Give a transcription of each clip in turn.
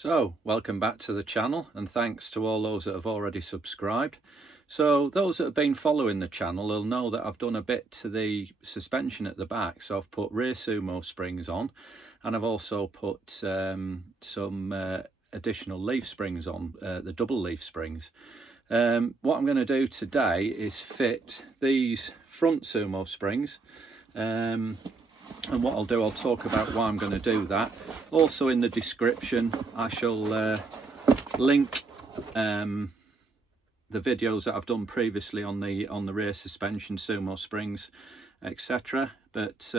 So, welcome back to the channel, and thanks to all those that have already subscribed. So those that have been following the channel will know that I've done a bit to the suspension at the back. So I've put rear Sumo springs on, and I've also put some additional leaf springs on, the double leaf springs. What I'm going to do today is fit these front Sumo springs. And what I'll do, I'll talk about why I'm going to do that. Also in the description I shall link the videos that I've done previously on the rear suspension, Sumo springs, etc. But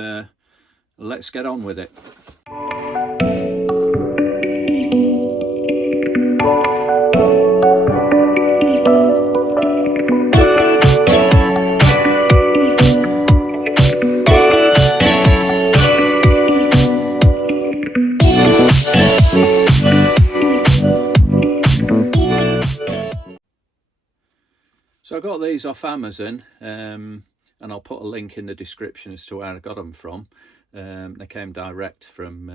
let's get on with it. So I got these off Amazon, and I'll put a link in the description as to where I got them from. They came direct from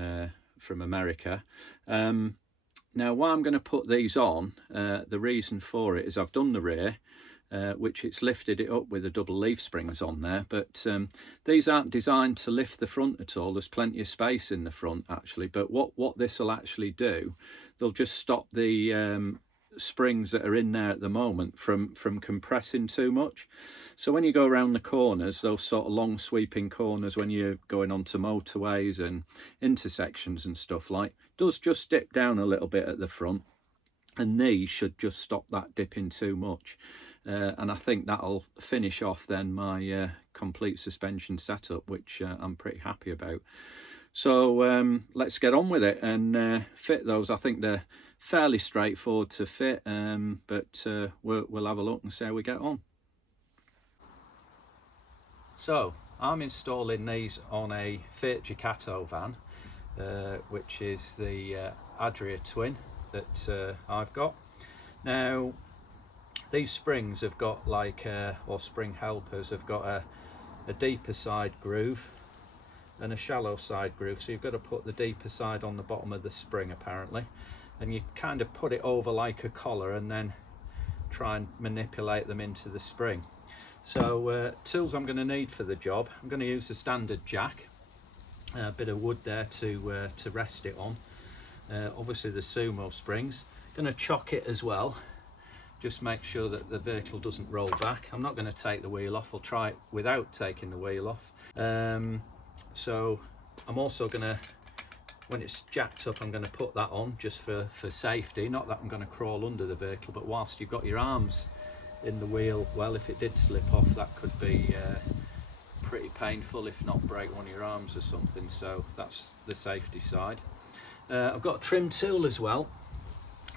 America. Now, why I'm going to put these on, the reason for it is I've done the rear, which it's lifted it up with the double leaf springs on there, but these aren't designed to lift the front at all. There's plenty of space in the front actually, but what this will actually do, they'll just stop the springs that are in there at the moment from compressing too much. So when you go around the corners, those sort of long sweeping corners when you're going onto motorways and intersections and stuff, like, does just dip down a little bit at the front, and these should just stop that dipping too much. And I think that'll finish off then my complete suspension setup, which I'm pretty happy about. So let's get on with it and fit those. I think they're fairly straightforward to fit, but we'll have a look and see how we get on. So I'm installing these on a Fiat Ducato van, which is the Adria twin that I've got. Now these springs have got like, or spring helpers have got a deeper side groove and a shallow side groove, so you've got to put the deeper side on the bottom of the spring apparently, and you kind of put it over like a collar and then try and manipulate them into the spring. So tools I'm going to need for the job, I'm going to use the standard jack, a bit of wood there to rest it on, obviously the Sumo springs. Going to chock it as well, just make sure that the vehicle doesn't roll back. I'm not going to take the wheel off, I'll try it without taking the wheel off. So I'm also going to, when it's jacked up, I'm going to put that on just for safety. Not that I'm going to crawl under the vehicle, but whilst you've got your arms in the wheel, well, if it did slip off, that could be pretty painful, if not break one of your arms or something. So that's the safety side. I've got a trim tool as well,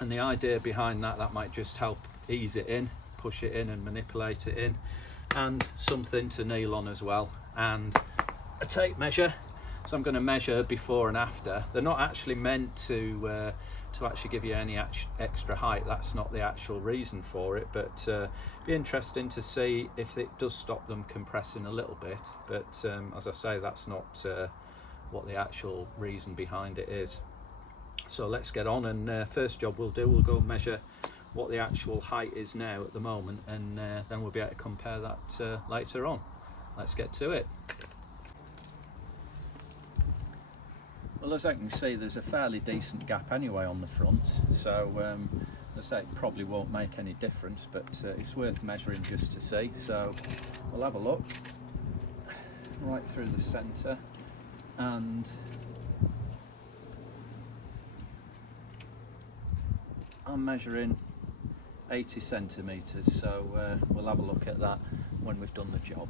and the idea behind that might just help ease it in, push it in and manipulate it in, and something to kneel on as well, and a tape measure. So I'm going to measure before and after. They're not actually meant to actually give you any extra height. That's not the actual reason for it, but be interesting to see if it does stop them compressing a little bit. But as I say, that's not what the actual reason behind it is. So let's get on, and first job we'll go measure what the actual height is now at the moment, and then we'll be able to compare that later on. Let's get to it. Well, as I can see, there's a fairly decent gap anyway on the front, so as I say, it probably won't make any difference, but it's worth measuring just to see. So we'll have a look right through the centre, and I'm measuring 80 centimetres, so we'll have a look at that when we've done the job.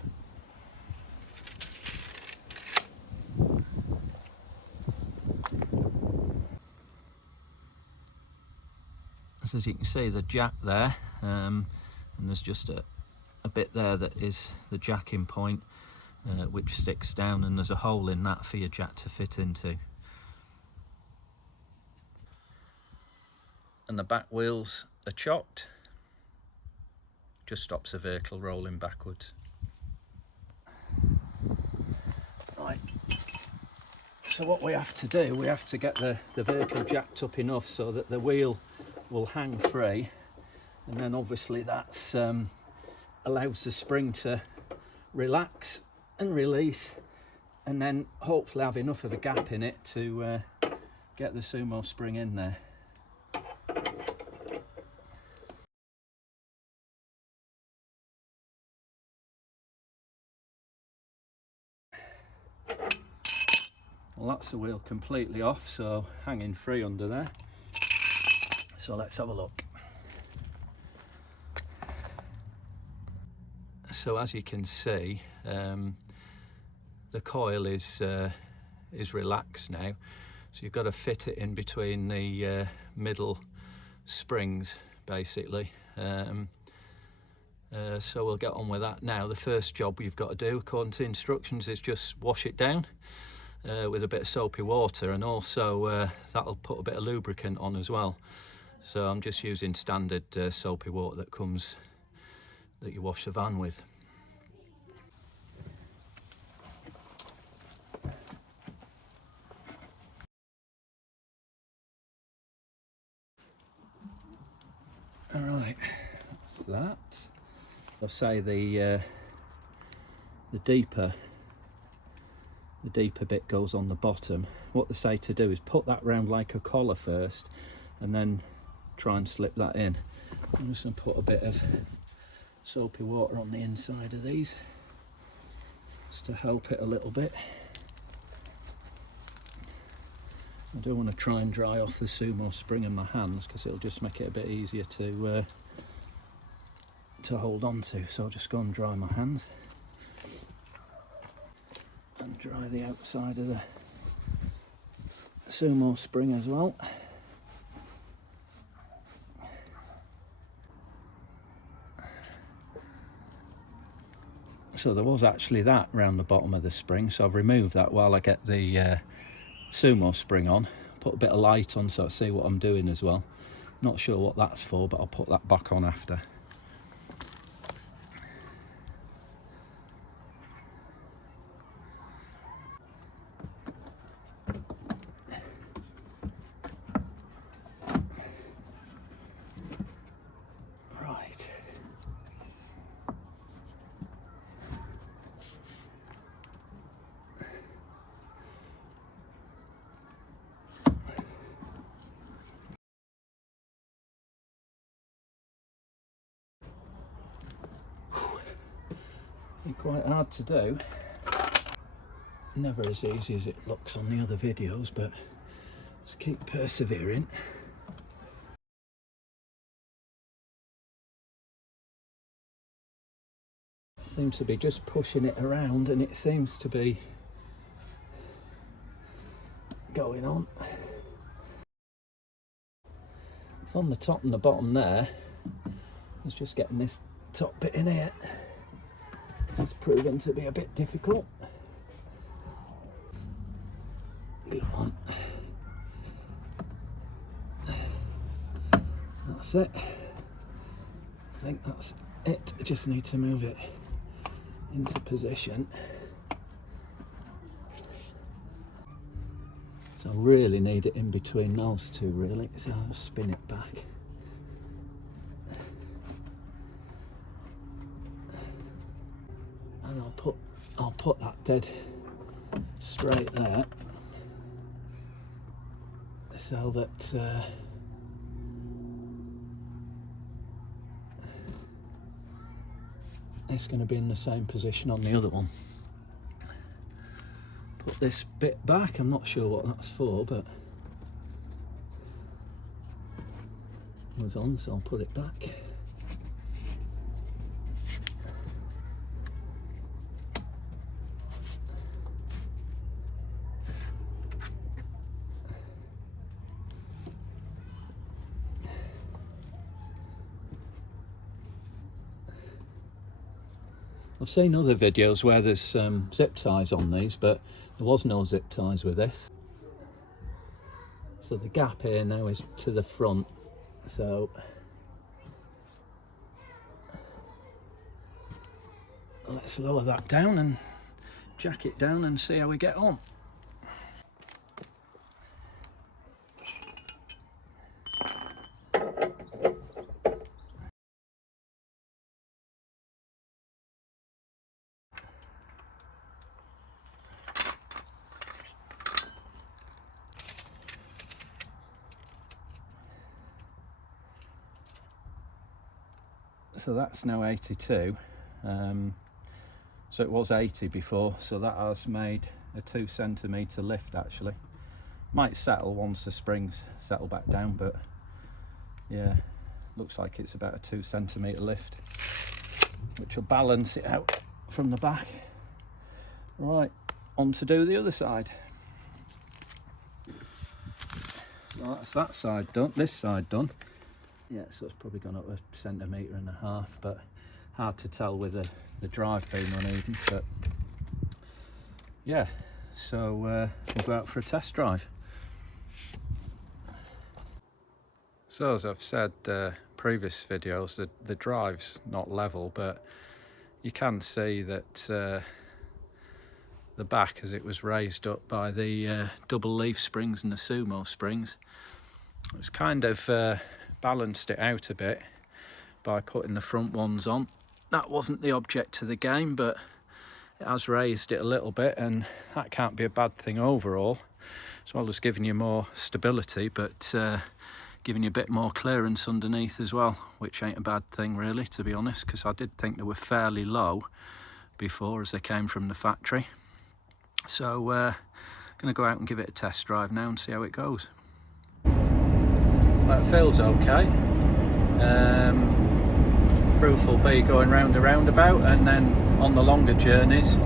So as you can see, the jack there, and there's just a bit there that is the jacking point, which sticks down, and there's a hole in that for your jack to fit into. And the back wheels are chocked, just stops the vehicle rolling backwards. Right, So what we have to do, we have to get the vehicle jacked up enough so that the wheel will hang free, and then obviously that's allows the spring to relax and release, and then hopefully have enough of a gap in it to get the Sumo spring in there. Well, that's the wheel completely off, so hanging free under there. So let's have a look. So as you can see, the coil is relaxed now. So you've got to fit it in between the middle springs, basically. So we'll get on with that now. The first job you've got to do, according to instructions, is just wash it down with a bit of soapy water, and also that'll put a bit of lubricant on as well. So I'm just using standard soapy water that you wash the van with. All right, that's that. I'll say the deeper bit goes on the bottom. What they say to do is put that round like a collar first, and then try and slip that in. I'm just going to put a bit of soapy water on the inside of these just to help it a little bit. I do want to try and dry off the Sumo spring in my hands because it'll just make it a bit easier to hold on to. So I'll just go and dry my hands and dry the outside of the Sumo spring as well. So there was actually that round the bottom of the spring, so I've removed that while I get the Sumo spring on. Put a bit of light on so I see what I'm doing as well. Not sure what that's for, but I'll put that back on after. Right. Quite hard to do. Never as easy as it looks on the other videos, but just keep persevering. Seems to be just pushing it around, and it seems to be going on. It's on the top and the bottom there. It's just getting this top bit in here. It's proven to be a bit difficult. Go on. That's it. I think that's it. I just need to move it into position. So I really need it in between those two, really. So I'll spin it back. And I'll put that dead straight there, so that it's going to be in the same position on the other one. Put this bit back. I'm not sure what that's for, but it was on, so I'll put it back. I've seen other videos where there's zip ties on these, but there was no zip ties with this. So the gap here now is to the front, so let's lower that down and jack it down and see how we get on. So that's now 82. So it was 80 before, so that has made a 2 centimetre lift actually. Might settle once the springs settle back down, but yeah, looks like it's about a 2 centimetre lift, which will balance it out from the back. Right, on to do the other side. So that's that side done, this side done. Yeah, so it's probably gone up 1.5 centimetres, but hard to tell with the drive being uneven. But yeah, so we'll go out for a test drive. So as I've said previous videos, the drive's not level, but you can see that the back, as it was raised up by the double leaf springs and the Sumo springs, it's kind of balanced it out a bit by putting the front ones on. That wasn't the object of the game, but it has raised it a little bit, and that can't be a bad thing overall, as well as giving you more stability, but giving you a bit more clearance underneath as well, which ain't a bad thing really, to be honest, because I did think they were fairly low before as they came from the factory. So gonna go out and give it a test drive now and see how it goes. Well, it feels okay. Proof will be going round a roundabout, and then on the longer journeys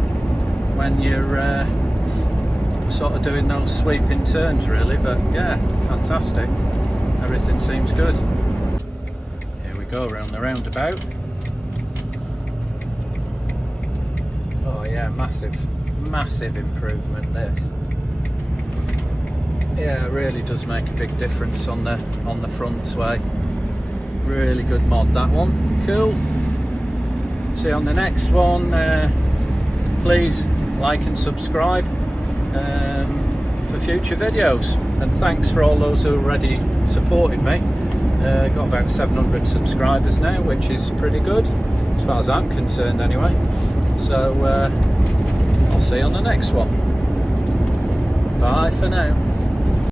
when you're sort of doing those sweeping turns really. But yeah, fantastic, everything seems good. Here we go, around the roundabout. Oh yeah, massive improvement this. Yeah, it really does make a big difference on the front sway. Really good mod, that one. Cool. See you on the next one. Please like and subscribe for future videos, and thanks for all those who already supported me. Got about 700 subscribers now, which is pretty good as far as I'm concerned anyway. So I'll see you on the next one. Bye for now.